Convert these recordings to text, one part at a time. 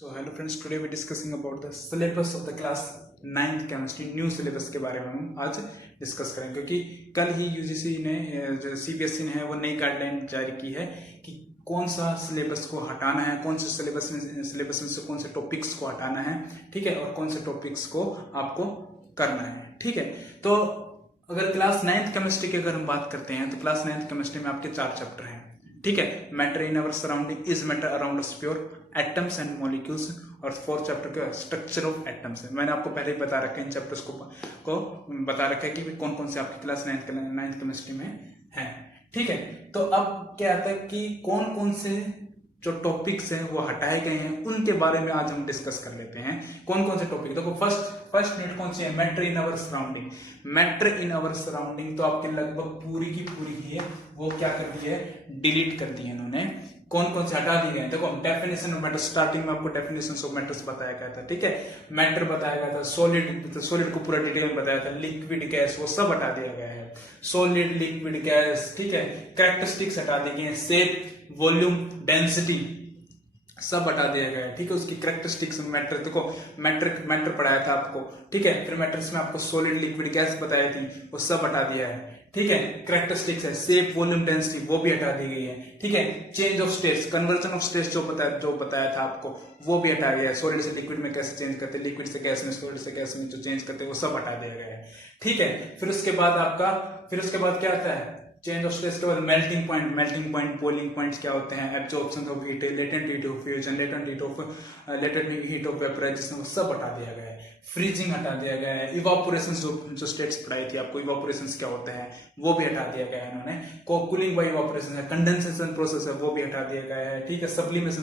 So hello friends, today we're discussing about the syllabus of the class 9th chemistry new syllabus के बारे में हम आज discuss करेंगे, क्योंकि कल ही यूजीसी ने जो सीबीएसई ने है वो नई गाइडलाइन जारी की है कि कौन सा सिलेबस को हटाना है, कौन से सिलेबस में से कौन से टॉपिक्स को हटाना है, ठीक है, और कौन से टॉपिक्स को आपको करना है, ठीक है। तो अगर क्लास 9th केमिस्ट्री की अगर हम बात करते हैं तो क्लास 9th केमिस्ट्री में आपके 4 चैप्टर हैं, ठीक है। Matter in our surrounding, is matter around us pure, atoms and molecules, और 4th चैप्टर का स्ट्रक्चर ऑफ एटम्स है। मैंने आपको पहले ही बता रखा है, इन चैप्टर्स को बता रखा है कि कौन कौन से आपकी क्लास 9th केमिस्ट्री में है, ठीक है। तो अब क्या आता है कि कौन कौन से जो टॉपिक्स हैं वो हटाए गए हैं, उनके बारे में आज हम डिस्कस कर लेते हैं। कौन कौन से टॉपिक, देखो फर्स्ट यूनिट कौन सी है, matter in our surrounding. Matter in our surrounding तो आपके लगभग पूरी की पूरी ही है वो क्या कर दी है, डिलीट कर दी है इन्होंने। कौन कौन से हटा दिए गए, देखो डेफिनेशन ऑफ मैटर, स्टार्टिंग में आपको डेफिनेशन ऑफ मैटर्स बताया गया था, ठीक है। मैटर बताया गया था, सॉलिड को पूरा डिटेल में बताया था, लिक्विड गैस वो सब हटा दिया गया है, सॉलिड लिक्विड गैस, ठीक है। कैरेक्टरिस्टिक्स हटा दी गई है, शेप, वॉल्यूम, डेंसिटी सब हटा दिया गया है, ठीक है। उसकी कैरेक्टरिस्टिक्स मैटर, देखो मैटर पढ़ाया था आपको, ठीक है। फिर मैटर्स में आपको सॉलिड लिक्विड गैस बताई थी, वो सब हटा दिया है, ठीक है। कैरेक्टरिस्टिक्स है, शेप, वॉल्यूम, डेंसिटी वो भी हटा दी गई है, ठीक है। Change of states, conversion of states जो बताया था आपको वो भी हटा गया है। सॉलिड से लिक्विड में कैसे चेंज करते, लिक्विड से गैस में, सॉलिड से गैस में जो चेंज करते वो सब हटा दिया गया है, ठीक है। फिर उसके बाद क्या आता है, चेंज ऑफ स्टेट्स के बाद मेल्टिंग पॉइंट, बॉइलिंग पॉइंट्स क्या होते हैं, absorption of heat, latent heat of fusion, latent heat of vaporisation, वो सब हटा दिया गया है। फ्रीजिंग हटा दिया गया है। इवापोरेशन जो स्टेट्स पढ़ाई थी आपको, इवापोरेशन क्या होते हैं वो भी हटा दिया गया है इन्होंने। कूलिंग बाय इवापोरेशन है, कंडेंसेशन प्रोसेस है वो भी हटा दिया गया है, ठीक है। सब्लिमेशन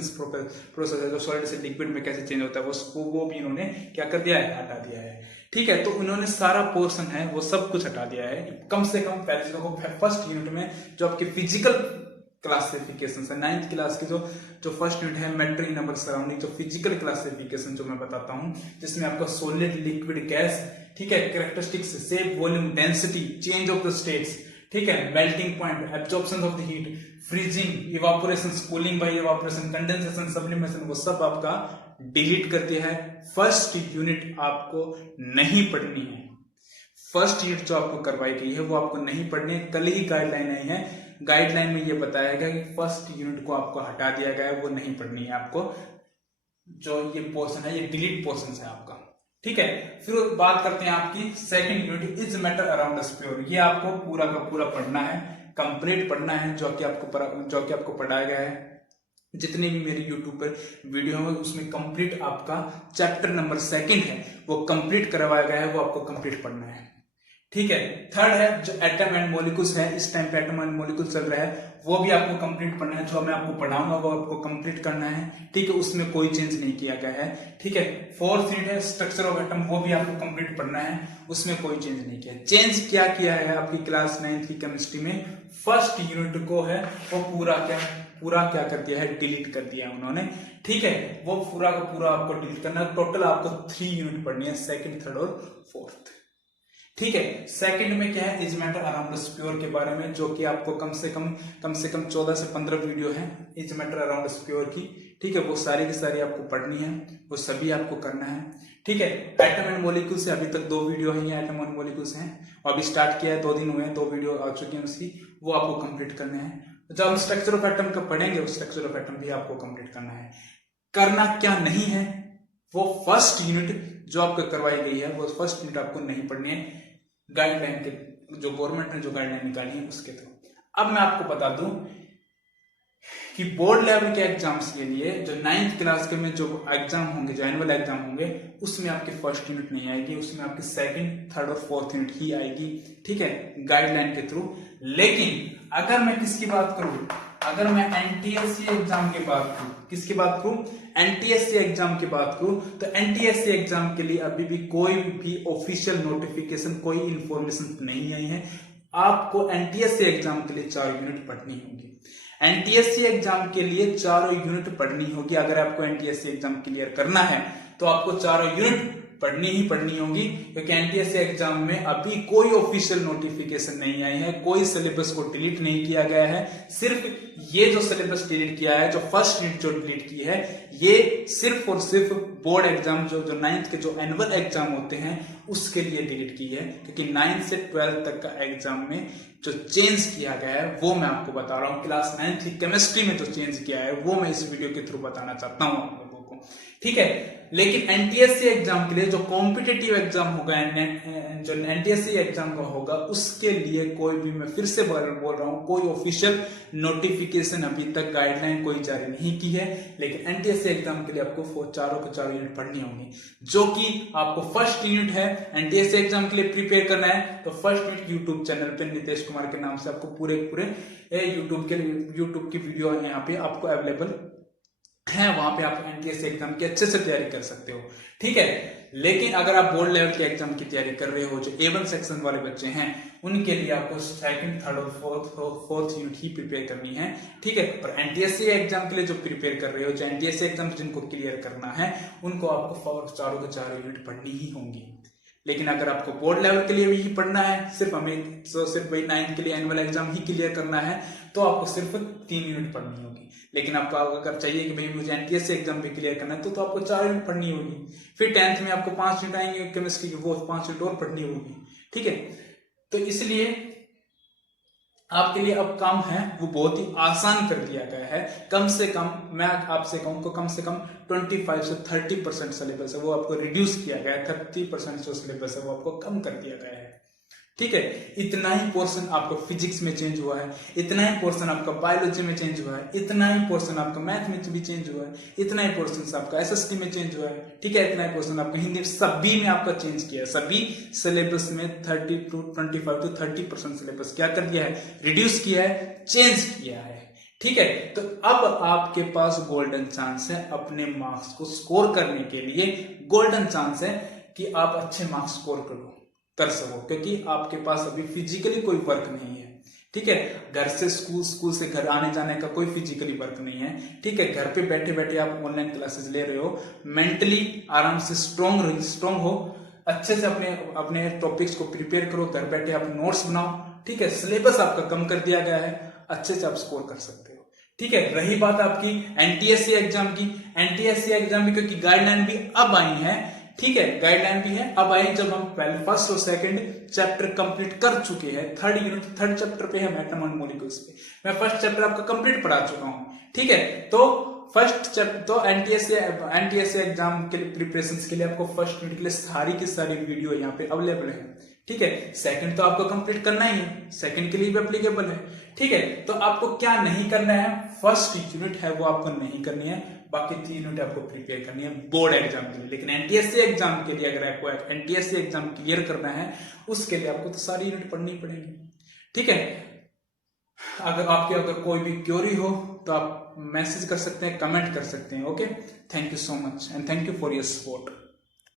प्रोसेस है, जो सॉलिड से लिक्विड में कैसे चेंज होता है वो भी इन्होंने क्या कर दिया है, हटा दिया है, ठीक है। तो उन्होंने सारा पोर्शन है वो सब कुछ हटा दिया है। कम से कम पहले फर्स्ट यूनिट में जो आपकी फिजिकल क्लासिफिकेशन है, 9th क्लास की जो फर्स्ट यूनिट है मैटर इन अवर सराउंडिंग, जो फिजिकल क्लासिफिकेशन जो मैं बताता हूँ, जिसमें आपका सॉलिड लिक्विड गैस, ठीक है, characteristics, shape, volume, density, change of the states, ठीक है, melting point, absorption of the heat, freezing, evaporation, cooling bye evaporation, condensation, sublimation, वो सब आपका डिलीट कर दिया है। फर्स्ट यूनिट आपको नहीं पढ़नी है, फर्स्ट यूनिट जो आपको करवाई गई है वो आपको नहीं पढ़नी है। कल ही गाइडलाइन आई है, गाइडलाइन में ये बताया गया कि फर्स्ट यूनिट को आपको हटा दिया गया है, वो नहीं पढ़नी है आपको। जो ये पोर्शन है ये डिलीट पोर्शन है आपका, ठीक है। फिर बात करते हैं आपकी second unit, is matter around us pure. ये आपको पूरा का पूरा पढ़ना है, कंप्लीट पढ़ना है, जो कि आपको पढ़ाया गया है। जितने भी मेरी YouTube पर वीडियो है उसमें कंप्लीट आपका चैप्टर नंबर 2 है वो कंप्लीट करवाया गया है, वो आपको कंप्लीट पढ़ना है, ठीक है। थर्ड है जो एटम एंड मॉलिक्यूल्स है, इस टाइम पे एटम एंड मॉलिक्यूल चल रहा है, वो भी आपको कंप्लीट पढ़ना है। जो मैं आपको पढ़ाऊंगा वो आपको कंप्लीट करना है, ठीक है। उसमें कोई चेंज नहीं किया गया है, ठीक है। फोर्थ यूनिट है स्ट्रक्चर ऑफ एटम, वो भी आपको कंप्लीट पढ़ना है, उसमें कोई चेंज नहीं किया। चेंज क्या किया है आपकी क्लास 9th की केमिस्ट्री में, फर्स्ट यूनिट को है वो पूरा क्या कर दिया है, डिलीट कर दिया है उन्होंने, ठीक है। वो पूरा का पूरा आपको डिलीट करना है। टोटल आपको 3 यूनिट पढ़नी है, सेकंड, थर्ड और फोर्थ, ठीक है। सेकंड में क्या है, is matter around us pure के बारे में, जो कि आपको कम से कम 14 से 15 वीडियो है is matter around us pure की, ठीक है। वो सारी की सारी आपको पढ़नी है, वो सभी आपको करना है, ठीक है। एटम एंड मॉलिक्यूल से अभी तक 2 वीडियो है, ये एटम एंड मॉलिक्यूल्स हैं, और अभी स्टार्ट किया है, 2 दिन हुए हैं, 2 वीडियो आ चुकी है उसकी, वो आपको कंप्लीट करने हैं। जब हम स्ट्रक्चर ऑफ एटम का पढ़ेंगे, उस स्ट्रक्चर ऑफ एटम भी आपको कंप्लीट करना है। करना क्या नहीं है, वो फर्स्ट यूनिट जो आपको करवाई गई है वो फर्स्ट यूनिट आपको नहीं पढ़नी है, गाइडलाइन के जो गवर्नमेंट ने जो गाइडलाइन निकाली है उसके थ्रू। अब मैं आपको बता दूं कि बोर्ड लेवल के एग्जाम्स के लिए जो 9th क्लास के में जो एग्जाम होंगे, जो एनुअल एग्जाम होंगे, उसमें आपकी फर्स्ट यूनिट नहीं आएगी, उसमें आपकी सेकंड, थर्ड और फोर्थ यूनिट ही आएगी, ठीक है, गाइडलाइन के थ्रू। लेकिन अगर मैं किसकी बात करूं, अगर मैं एनटीएससी एग्जाम की बात करूं, किसकी बात करूं, एनटीएससी एग्जाम की बात करूं, तो एनटीएससी एग्जाम के लिए अभी भी कोई भी ऑफिशियल नोटिफिकेशन, कोई इंफॉर्मेशन नहीं आई है। आपको एनटीएससी एग्जाम के लिए 4 यूनिट पढ़नी होगी, एनटीएससी एग्जाम के लिए 4 यूनिट पढ़नी होगी। अगर आपको एनटीएससी एग्जाम क्लियर करना है तो आपको चारों यूनिट पढ़नी ही पढ़नी होगी, क्योंकि एनटीएससी एग्जाम में अभी कोई ऑफिशियल नोटिफिकेशन नहीं आई है, कोई सिलेबस को डिलीट नहीं किया गया है। सिर्फ ये जो सिलेबस डिलीट किया है, जो फर्स्ट यूनिट जो डिलीट की है, ये सिर्फ और सिर्फ बोर्ड एग्जाम जो 9th के जो एनुअल एग्जाम होते हैं उसके लिए डिलीट की है, क्योंकि 9th से 12th तक का एग्जाम में जो चेंज किया गया है वो मैं आपको बता रहा हूँ। क्लास 9th की केमिस्ट्री में जो चेंज किया है वो मैं इस वीडियो के थ्रू बताना चाहता हूँ आप लोगों को, ठीक है। लेकिन एनटीएससी एग्जाम के लिए जो कॉम्पिटिटिव एग्जाम होगा, जो एनटीएससी एग्जाम का होगा, उसके लिए कोई भी, मैं फिर से बोल रहा हूं, कोई ऑफिशियल नोटिफिकेशन अभी तक गाइडलाइन कोई जारी नहीं की है। लेकिन एनटीएससी एग्जाम के लिए आपको चारों के चारों यूनिट पढ़नी होंगी, जो कि आपको फर्स्ट यूनिट है एनटीएससी एग्जाम के लिए प्रिपेयर करना है। तो फर्स्ट यूनिट यूट्यूब चैनल पे नीतीश कुमार के नाम से आपको पूरे यूट्यूब की वीडियो यहाँ पे आपको अवेलेबल है, वहां पे आप एनटीएससी एग्जाम की अच्छे से तैयारी कर सकते हो, ठीक है। लेकिन अगर आप बोर्ड लेवल के एग्जाम की तैयारी कर रहे हो, जो A1 सेक्शन वाले बच्चे हैं, उनके लिए आपको सेकंड, थर्ड और फोर्थ यूनिट ही प्रिपेयर करनी है, ठीक है। और एनटीएससी एग्जाम के लिए जो प्रिपेयर कर रहे हो, जो एनटीएससी एग्जाम जिनको क्लियर करना है, उनको आपको चारों के चारों यूनिट पढ़नी ही होंगी। लेकिन अगर आपको बोर्ड लेवल के लिए भी पढ़ना है, सिर्फ वही 9th के लिए एनुअल एग्जाम ही क्लियर करना है, तो आपको सिर्फ 3 यूनिट पढ़नी होगी। लेकिन आपको अगर चाहिए कि भाई मुझे एनटीएससी एग्जाम भी क्लियर करना है, तो आपको 4 यूनिट पढ़नी होगी। फिर 10th में आपको 5 यूनिट आएंगे केमिस्ट्री की, वो 5 यूनिट और पढ़नी होगी, ठीक है। तो इसलिए आपके लिए अब काम है वो बहुत ही आसान कर दिया गया है। कम से कम मैं आपसे कहूं तो कम से कम 25 से 30% सिलेबस है वो आपको रिड्यूस किया गया है। 30% जो सिलेबस है वो आपको कम कर दिया गया है, ठीक है। इतना ही पोर्शन आपका फिजिक्स में चेंज हुआ है, इतना ही पोर्शन आपका बायोलॉजी में चेंज हुआ है, इतना ही पोर्शन आपका मैथ में भी चेंज हुआ है, इतना ही पोर्शन आपका एसएसटी में चेंज हुआ है, ठीक है। इतना ही पोर्शन आपका हिंदी, सभी में आपका चेंज किया है। सभी सिलेबस में 25 to 30% सिलेबस क्या कर दिया है, रिड्यूस किया है, चेंज किया है, ठीक है। तो अब आपके पास गोल्डन चांस है अपने मार्क्स को स्कोर करने के लिए, गोल्डन चांस है कि आप अच्छे मार्क्स स्कोर कर सको, क्योंकि आपके पास अभी फिजिकली कोई वर्क नहीं है, ठीक है। घर से स्कूल से घर आने जाने का कोई फिजिकली वर्क नहीं है, ठीक है। घर पे बैठे बैठे आप ऑनलाइन क्लासेस ले रहे हो, मेंटली आराम से स्ट्रॉन्ग हो, अच्छे से अपने टॉपिक्स को प्रिपेयर करो, घर बैठे आप नोट्स बनाओ, ठीक है। सिलेबस आपका कम कर दिया गया है, अच्छे से आप स्कोर कर सकते हो, ठीक है। रही बात आपकी एनटीएससी एग्जाम की, एनटीएससी एग्जाम भी क्योंकि गाइडलाइन भी अब आई है, ठीक है, गाइडलाइन भी है अब आई, जब हम पहले फर्स्ट और सेकंड चैप्टर कंप्लीट कर चुके हैं, थर्ड चैप्टर पे है एटम एंड मॉलिक्यूल्स पे, मैं फर्स्ट चैप्टर आपका कंप्लीट पढ़ा चुका हूं, ठीक है। तो फर्स्ट चैप्टर तो एनटीएससी एग्जाम के प्रिपरेशन के लिए आपको फर्स्ट यूनिट के लिए सारी की सारी वीडियो यहाँ पे अवेलेबल है, ठीक है। सेकंड तो आपको कंप्लीट करना ही है, सेकंड के लिए भी एप्लीकेबल है, ठीक है। तो आपको क्या नहीं करना है, फर्स्ट यूनिट है वो आपको नहीं करनी है, बाकी 3 यूनिट आपको प्रिपेयर करनी है बोर्ड एग्जाम के लिए। लेकिन एनटीएससी एग्जाम के लिए अगर आपको एनटीएससी एग्जाम क्लियर करना है, उसके लिए आपको तो सारी यूनिट पढ़नी पड़ेगी, ठीक है। अगर कोई भी क्वेरी हो तो आप मैसेज कर सकते हैं, कमेंट कर सकते हैं, okay. Thank you so much and thank you for your support.